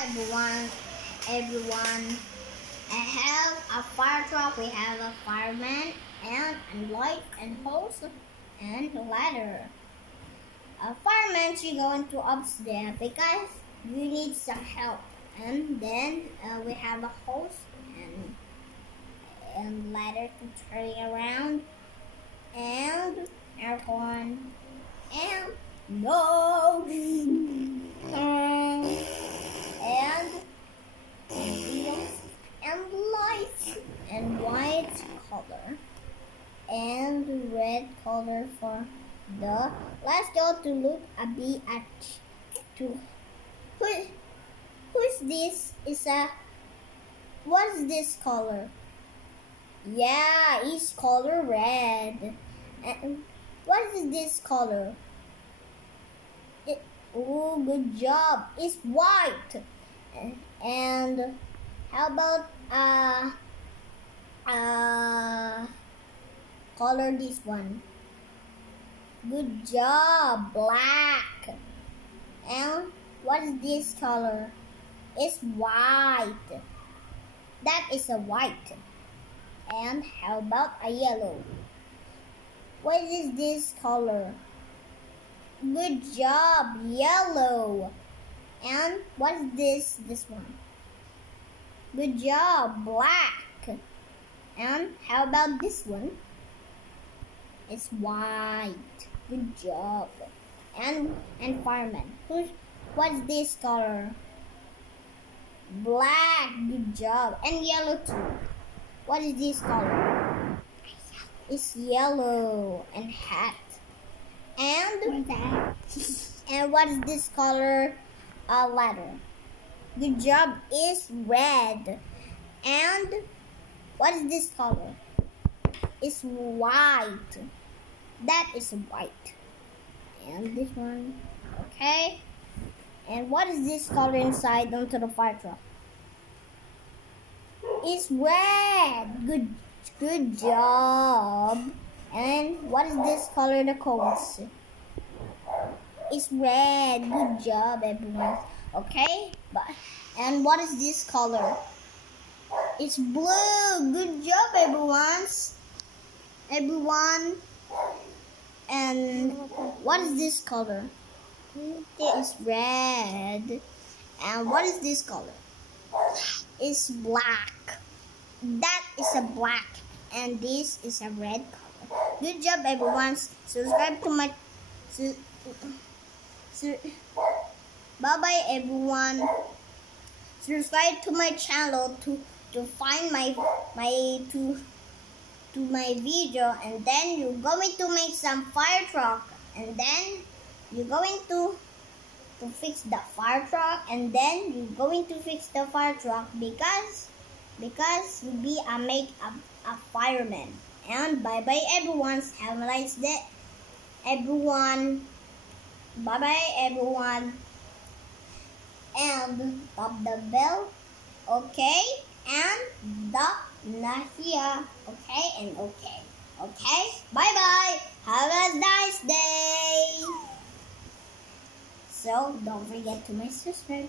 Everyone, I have a fire truck. We have a fireman and light and hose and ladder. A fireman should go into upstairs because we need some help. And then we have a hose and ladder to carry around and air horn and no and light and white color and red color for the. Let's go to look a bit at to who's this is a what's this color? Yeah, it's color red. And what is this color? Oh, good job. It's white. And how about color this one? Good job, black. And what is this color? It's white. That is a white. And how about a yellow? What is this color? Good job, yellow. And what is this one? Good job, black. And how about this one? It's white. Good job. And fireman. What's this color? Black. Good job. And yellow too. What is this color? It's yellow. And hat. And what is this color? A ladder. Good job. Is red. And what is this color? It's white. That is white. And this one. Okay. And what is this color inside onto the fire truck? It's red. Good job. And what is this color, the codes? It's red. Good job, everyone. Okay? And what is this color? It's blue. Good job, everyone. And what is this color? It's red. And what is this color? It's black. That is a black. And this is a red color. Good job, everyone. Subscribe to my. Bye bye, everyone. Subscribe to my channel to find my video, and then you're going to make some fire truck, and then you're going to fix the fire truck, and then you're going to fix the fire truck because you be a fireman. And bye bye, everyone. Have a nice day, everyone. Bye bye, everyone. And tap the bell, okay? And the Nahia, okay? And okay. Bye bye. Have a nice day. So don't forget to subscribe.